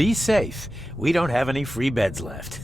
Be safe. We don't have any free beds left.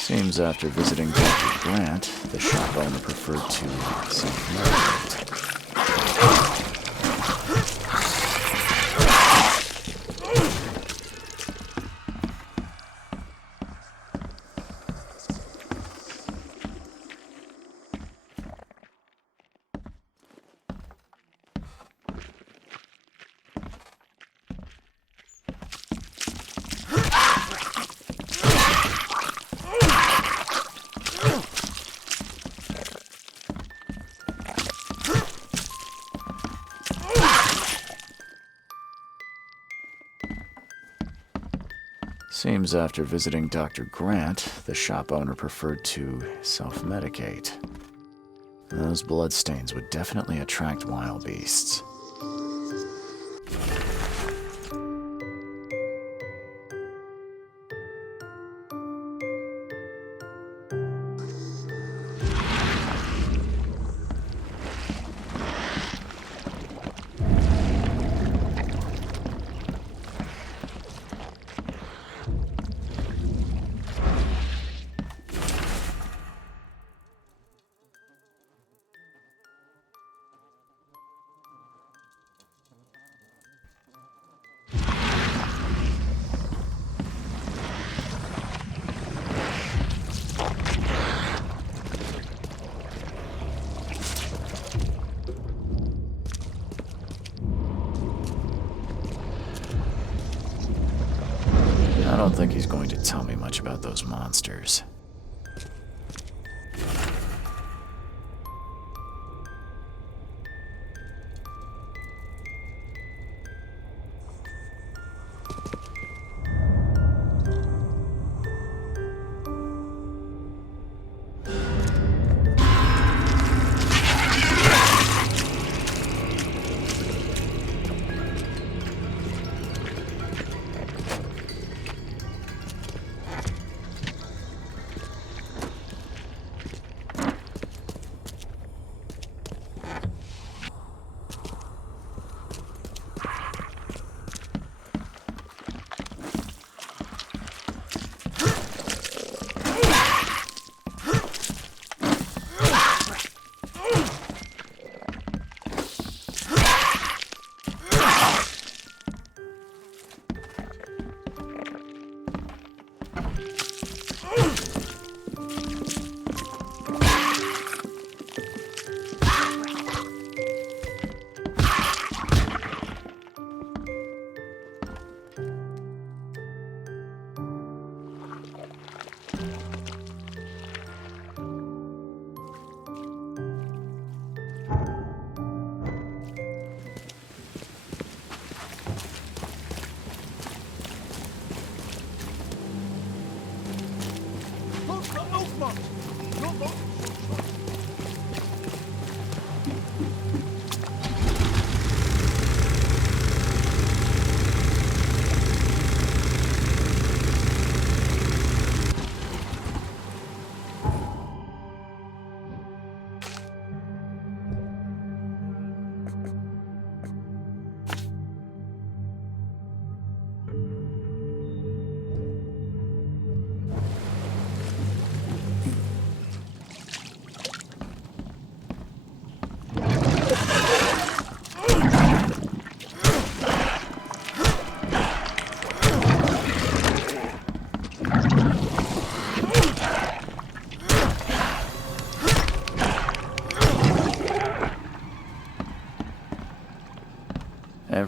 Seems after visiting Dr. Grant, the shop owner preferred to self-medicate. Seems after visiting Dr. Grant, the shop owner preferred to self-medicate. Those bloodstains would definitely attract wild beasts. I don't think he's going to tell me much about those monsters.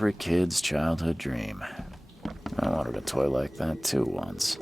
Every kid's childhood dream. I wanted a toy like that too once.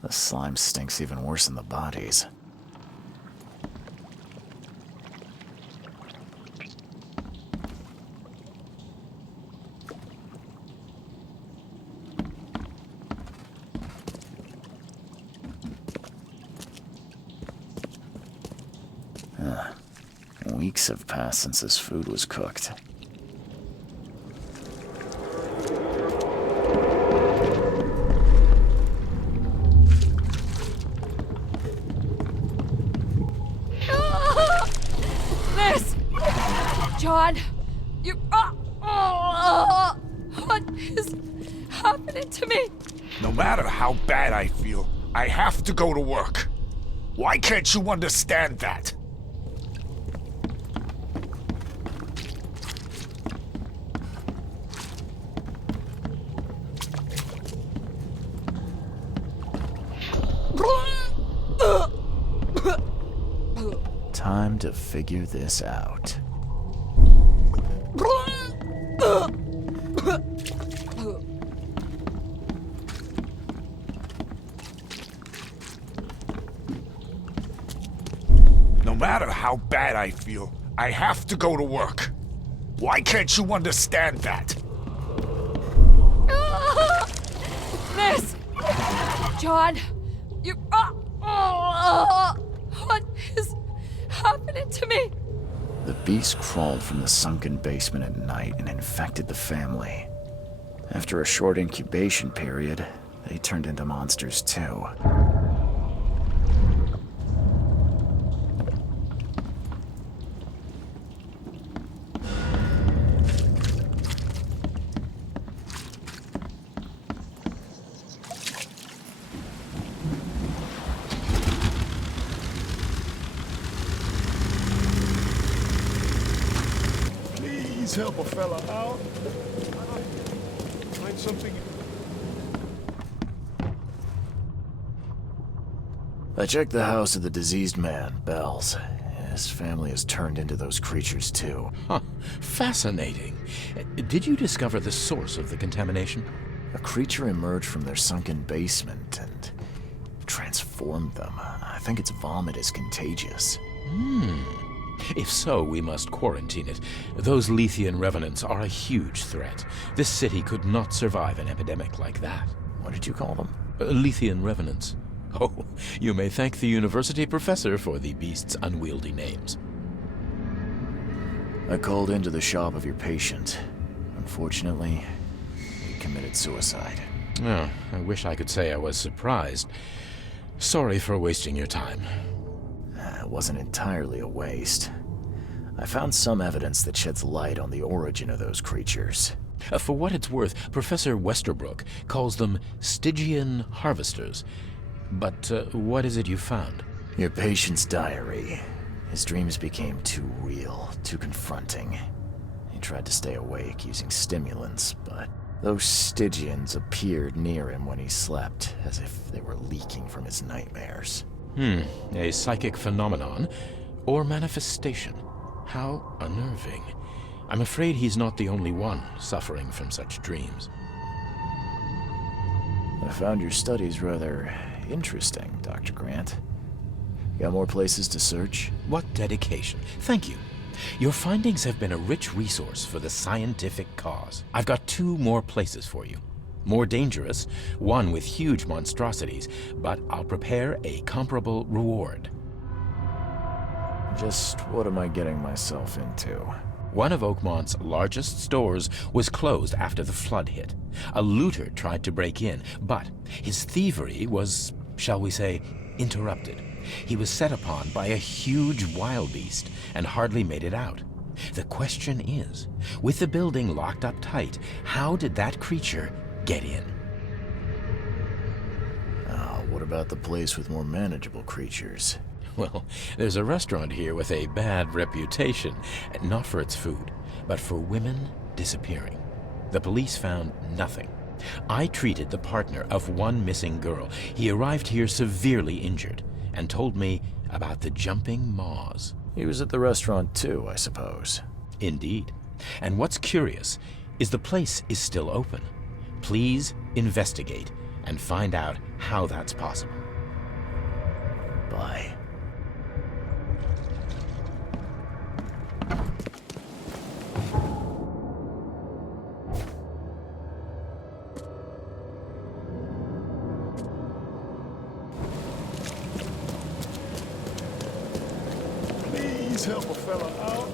The slime stinks even worse than the bodies. Weeks have passed since this food was cooked. John, you... what is happening to me? No matter how bad I feel, I have to go to work. Why can't you understand that? Time to figure this out. No matter how bad I feel, I have to go to work. Why can't you understand that? This... John, you... what is happening to me? The beast crawled from the sunken basement at night and infected the family. After a short incubation period, they turned into monsters too. Help a fella out. Find something. I checked the house of the diseased man, Bells. His family has turned into those creatures too. Huh. Fascinating. Did you discover the source of the contamination? A creature emerged from their sunken basement and transformed them. I think its vomit is contagious. If so, we must quarantine it. Those Lethian revenants are a huge threat. This city could not survive an epidemic like that. What did you call them? Lethian revenants. Oh, you may thank the university professor for the beast's unwieldy names. I called into the shop of your patient. Unfortunately, he committed suicide. Oh, I wish I could say I was surprised. Sorry for wasting your time. It wasn't entirely a waste. I found some evidence that sheds light on the origin of those creatures. For what it's worth, Professor Westerbrook calls them Stygian harvesters. But what is it you found? Your patient's diary. His dreams became too real, too confronting. He tried to stay awake using stimulants, but those Stygians appeared near him when he slept, as if they were leaking from his nightmares. A psychic phenomenon or manifestation. How unnerving. I'm afraid he's not the only one suffering from such dreams. I found your studies rather interesting, Dr. Grant. Got more places to search? What dedication. Thank you. Your findings have been a rich resource for the scientific cause. I've got 2 more places for you. More dangerous, one with huge monstrosities, but I'll prepare a comparable reward. Just what am I getting myself into? One of Oakmont's largest stores was closed after the flood hit. A looter tried to break in, but his thievery was, shall we say, interrupted. He was set upon by a huge wild beast and hardly made it out. The question is, with the building locked up tight, how did that creature get in? What about the place with more manageable creatures? Well, there's a restaurant here with a bad reputation, not for its food, but for women disappearing. The police found nothing. I treated the partner of one missing girl. He arrived here severely injured and told me about the jumping maws. He was at the restaurant too, I suppose. Indeed. And what's curious is the place is still open. Please investigate and find out how that's possible. Bye. Please help a fella out.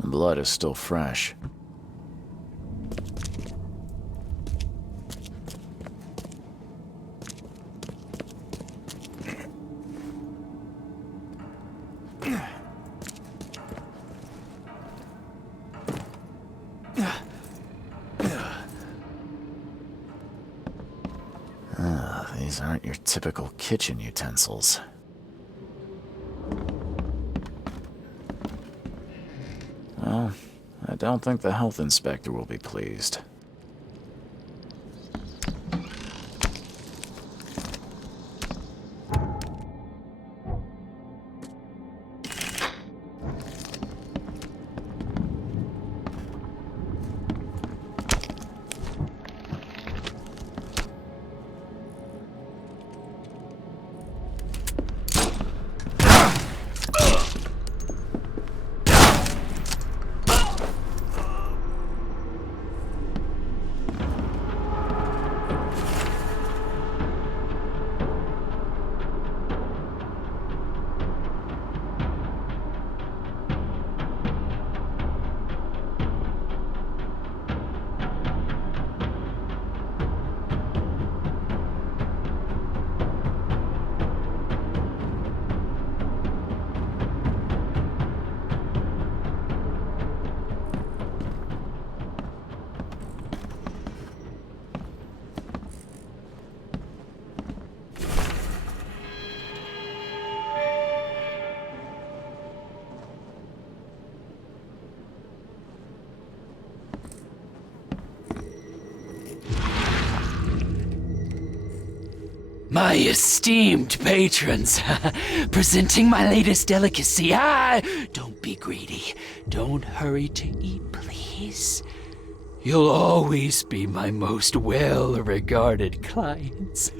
The blood is still fresh. These aren't your typical kitchen utensils. Well, I don't think the health inspector will be pleased. My esteemed patrons, presenting my latest delicacy. Don't be greedy. Don't hurry to eat, please. You'll always be my most well-regarded clients.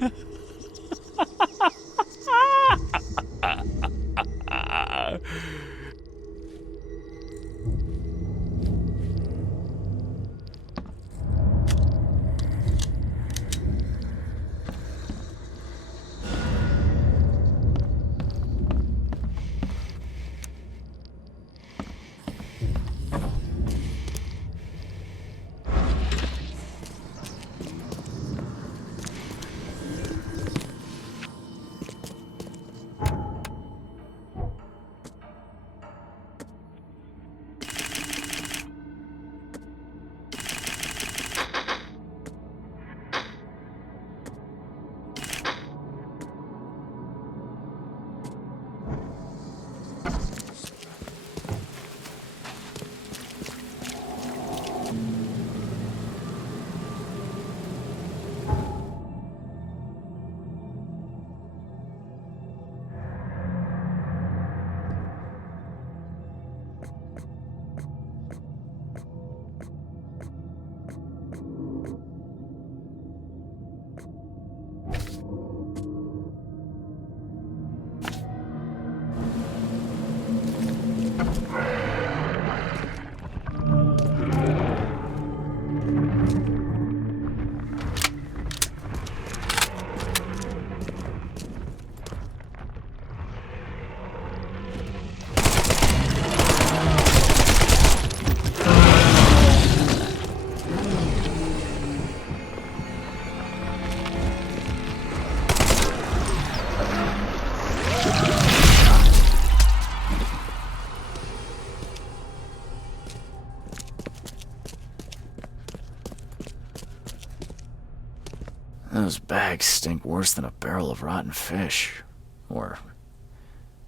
Those bags stink worse than a barrel of rotten fish. Or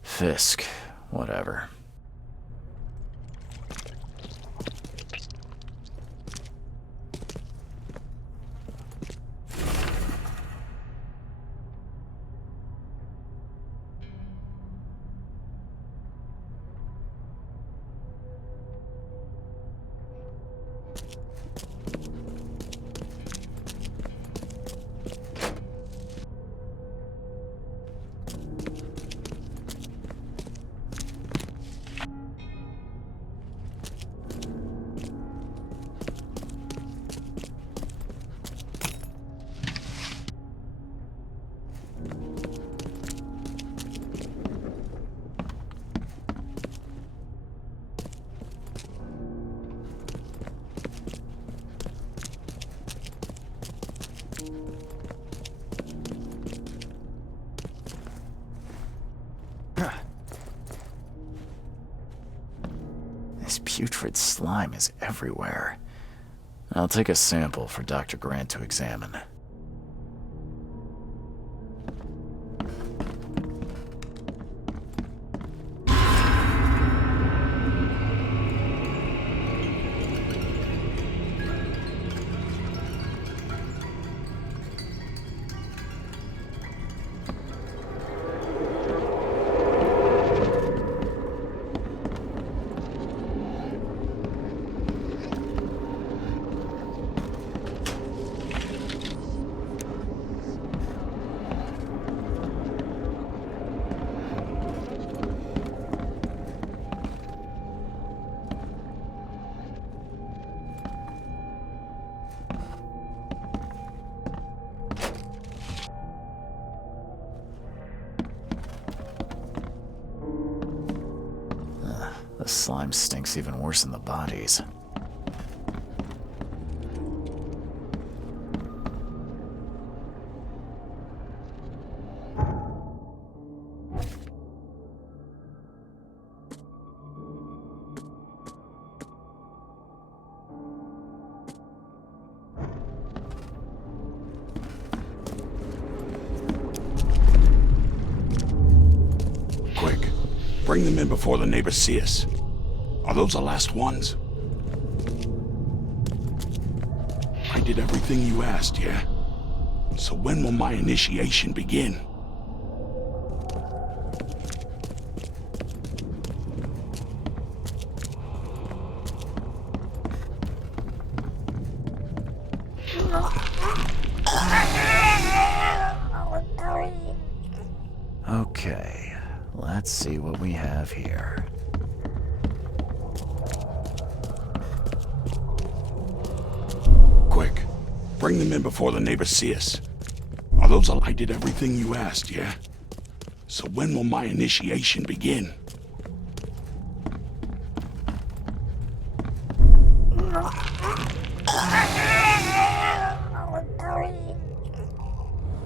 Fisk, whatever. This putrid slime is everywhere. I'll take a sample for Dr. Grant to examine. The slime stinks even worse than the bodies. Quick, bring them in before the neighbors see us. Are those the last ones? I did everything you asked, yeah? So when will my initiation begin? Okay, let's see what we have here. Quick, bring them in before the neighbors see us. Are those the... I did everything you asked, yeah? So when will my initiation begin?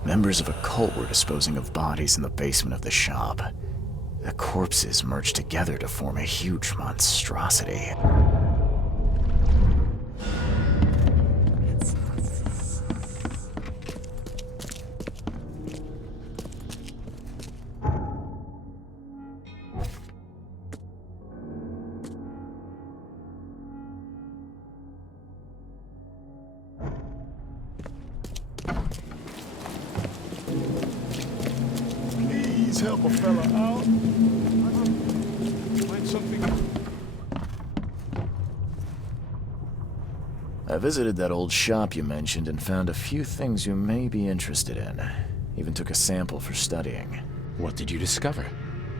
Members of a cult were disposing of bodies in the basement of the shop. The corpses merged together to form a huge monstrosity. Please help a fella out. Find something. I visited that old shop you mentioned and found a few things you may be interested in. Even took a sample for studying. What did you discover?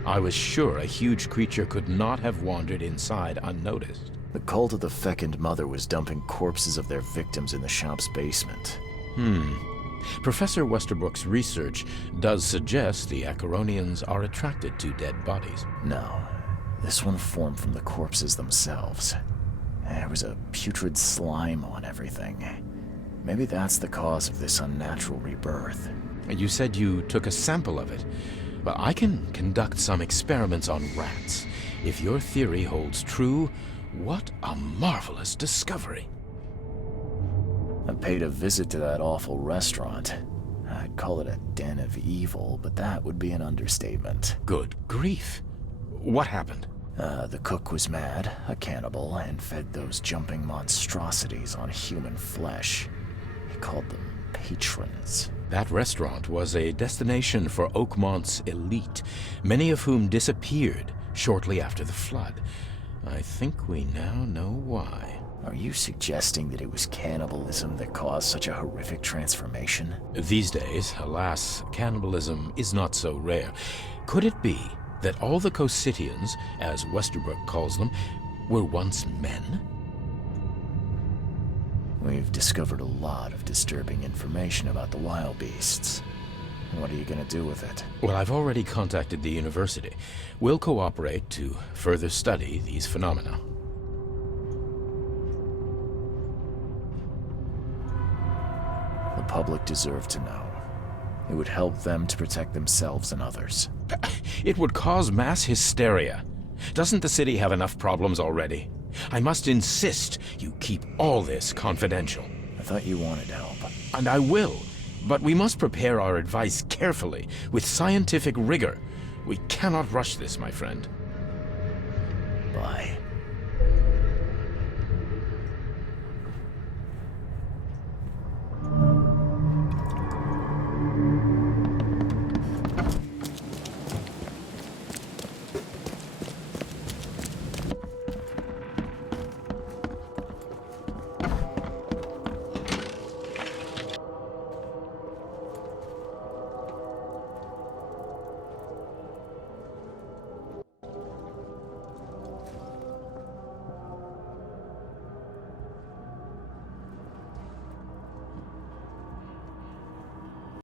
I was sure a huge creature could not have wandered inside unnoticed. The cult of the Fecund Mother was dumping corpses of their victims in the shop's basement. Professor Westerbrook's research does suggest the Acheronians are attracted to dead bodies. No, this one formed from the corpses themselves. There was a putrid slime on everything. Maybe that's the cause of this unnatural rebirth. You said you took a sample of it. Well, I can conduct some experiments on rats. If your theory holds true, what a marvelous discovery. I paid a visit to that awful restaurant. I'd call it a den of evil, but that would be an understatement. Good grief. What happened? The cook was mad, a cannibal, and fed those jumping monstrosities on human flesh. He called them patrons. That restaurant was a destination for Oakmont's elite, many of whom disappeared shortly after the flood. I think we now know why. Are you suggesting that it was cannibalism that caused such a horrific transformation? These days, alas, cannibalism is not so rare. Could it be that all the Cositians, as Westerbrook calls them, were once men? We've discovered a lot of disturbing information about the wild beasts. What are you gonna do with it? Well, I've already contacted the university. We'll cooperate to further study these phenomena. The public deserve to know. It would help them to protect themselves and others. It would cause mass hysteria. Doesn't the city have enough problems already? I must insist you keep all this confidential. I thought you wanted help. And I will, but we must prepare our advice carefully, with scientific rigor. We cannot rush this, my friend. Bye.